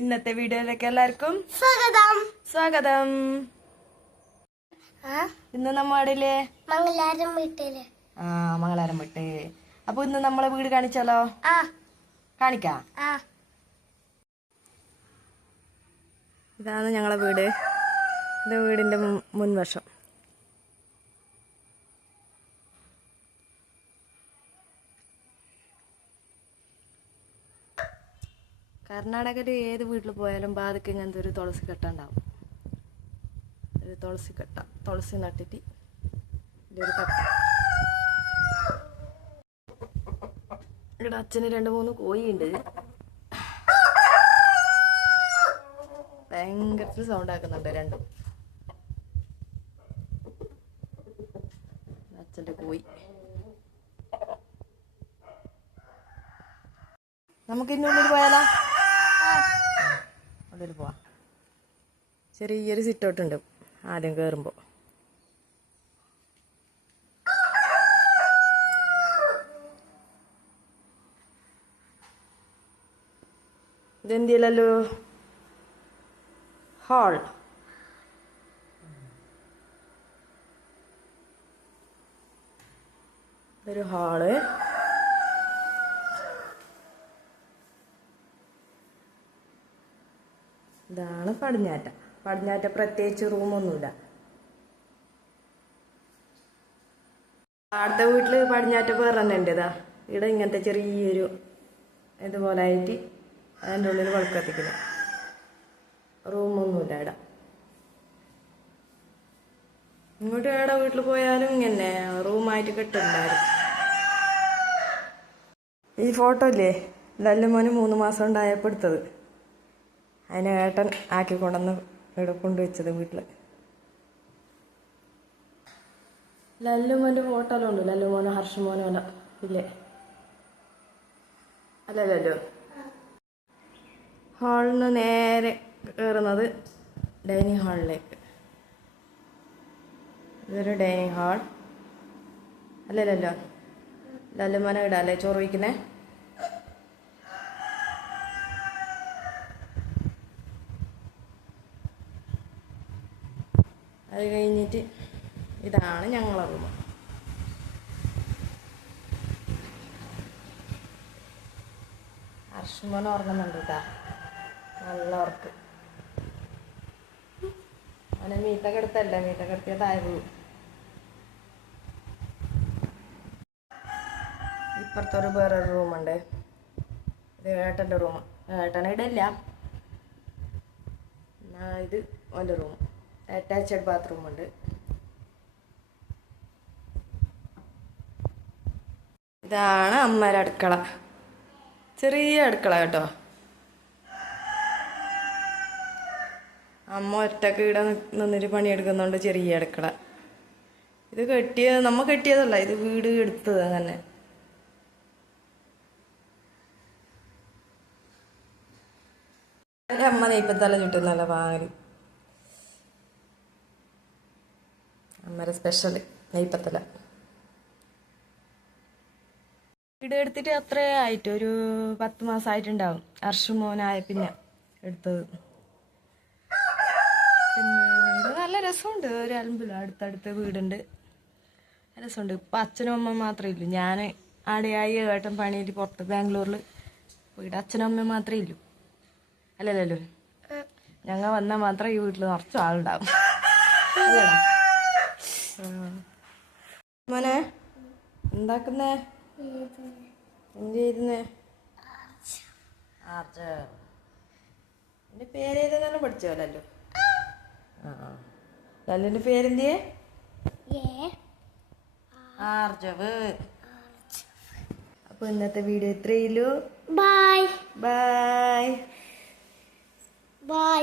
ഇന്നത്തെ വീഡിയോയിലേക്ക് എല്ലാവർക്കും സ്വാഗതം. സ്വാഗതം. ഇന്ന് നമ്മളിലെ മംഗലാരം വീട്ടില് മംഗലാരം വിട്ട്. അപ്പൊ ഇന്ന് നമ്മളെ വീട് കാണിച്ചാലോ? കാണിക്കാം. ഇതാണ് ഞങ്ങളെ വീട്. ഇത് വീടിന്റെ മുൻവശം. കർണാടകയിൽ ഏത് വീട്ടിൽ പോയാലും ബാധക്ക് ഇങ്ങനത്തെ ഒരു തുളസി കെട്ട ഉണ്ടാവും. ഒരു തുളസി കെട്ട, തുളസി നട്ടിട്ട് ഒരു കട്ട. ഇവിടെ അച്ഛന് 2-3 കോഴിയുണ്ട്. ഭയങ്കര സൗണ്ട് ആക്കുന്നുണ്ട് രണ്ടും. അച്ഛൻ്റെ കോഴി. നമുക്ക് ഇന്നുള്ളിൽ പോയാലോ? ഉള്ളിൽ പോവാം. ചെറിയൊരു സിറ്റൗട്ട് ഉണ്ട് ആദ്യം കയറുമ്പോൾ. ഇതെന്തിയല്ലോ ഹാൾ. ഒരു ഹാള്. ഇതാണ് പടിഞ്ഞാറ്റ. പടിഞ്ഞാറ്റ പ്രത്യേകിച്ച് റൂമൊന്നുമില്ല. അടുത്ത വീട്ടില് പടിഞ്ഞാറ്റ വേറെ തന്നെ ഉണ്ട്. ഇതാ ഇവിടെ ഇങ്ങനത്തെ ചെറിയൊരു ഇതുപോലെ ആയിട്ട് അതിൻ്റെ ഉള്ളിൽ വിളക്കത്തിക്കില്ല. റൂമൊന്നുമില്ല ഇവിടെ. ഇങ്ങോട്ട് ഏടെ വീട്ടിൽ പോയാലും ഇങ്ങനെ റൂമായിട്ട് കെട്ടില്ലായിരുന്നു. ഈ ഫോട്ടോ ഇല്ലേ ലല്ലുമോന് 3 മാസം ഉണ്ടായപ്പോൾ എടുത്തത്. അതിനെ ഏട്ടൻ ആക്കിക്കൊണ്ടെന്ന് ഇവിടെ കൊണ്ടുവച്ചത് വീട്ടിൽ. ലല്ലുമോൻ്റെ ഫോട്ടോ എല്ലാം ഉണ്ട്. ലല്ലുമോനോ ഹർഷമോനോ അല്ല ഇല്ലേ? അല്ലല്ലോ. ഹാളിൽ നിന്ന് നേരെ കയറുന്നത് ഡൈനിങ് ഹാളിലേക്ക്. ഇതൊരു ഡൈനിങ് ഹാൾ അല്ലല്ലോ. ലല്ലുമോനെ ഇടാല്ലേ ചോറ് വയ്ക്കുന്നേ. അത് കഴിഞ്ഞിട്ട് ഇതാണ് ഞങ്ങളെ റൂം. ഹർഷമോൻ ഉറങ്ങുന്നുണ്ട് കേട്ടാ. നല്ല ഉറക്ക്. അവനെ മീത്ത കിടത്തല്ല, മീത്ത കിടത്തിയ താഴെ പോകും. ഇപ്പുറത്തൊരു വേറൊരു റൂമുണ്ട്. ഇത് ഏട്ടൻ്റെ റൂം. ഏട്ടനെ ഇടയില്ല. ഇത് ഓൻ്റെ റൂം. അറ്റാച്ച്ഡ് ബാത്റൂം ഉണ്ട്. ഇതാണ് അമ്മയുടെ അടുക്കള. ചെറിയ അടുക്കള കേട്ടോ. അമ്മ ഒറ്റക്ക് ഇവിടെ നിന്നിട്ട് പണിയെടുക്കുന്നുണ്ട്. ചെറിയ അടുക്കള. ഇത് നമ്മ കെട്ടിയതല്ല, ഇത് വീട് എടുത്തത് അങ്ങനെ. എൻ്റെ അമ്മ നെയ്പ്പത്തല ചുട്ടുന്നല്ല വാങ്ങല്. അമ്മയുടെ സ്പെഷ്യൽ നെയ്പ്പത്തല. വീട് എടുത്തിട്ട് അത്രേ ആയിട്ട് ഒരു 10 മാസമായിട്ടുണ്ടാവും. ഹർഷമോനായ പിന്നെ എടുത്തത്. പിന്നെ നല്ല രസമുണ്ട്. ഒരു അലമ്പില്ല. അടുത്തടുത്ത് വീടുണ്ട്. രസമുണ്ട്. ഇപ്പം അച്ഛനും അമ്മ മാത്രമേ ഇല്ലൂ. ഞാൻ ആടെയായി ഏട്ടൻ പണിയിട്ട് പുറത്ത് ബാംഗ്ലൂരിൽ പോയിട്ട് അച്ഛനും അമ്മയും മാത്രമേ ഇല്ലൂ. അല്ലല്ലോ. ഞങ്ങൾ വന്നാൽ മാത്രമേ ഈ വീട്ടിൽ നിറച്ച് ആളുണ്ടാവും. മോനെ എന്താക്കുന്നേ? എന്ത് ചെയ്യുന്നേ? എന്റെ പേരേതെന്നാലും പഠിച്ചോ ലല്ലു? ലല്ലുവിന്റെ പേരെന്തിയേ? ആർജവ്. അപ്പൊ ഇന്നത്തെ വീഡിയോ ഇത്രയുള്ളൂ. Bye bye by.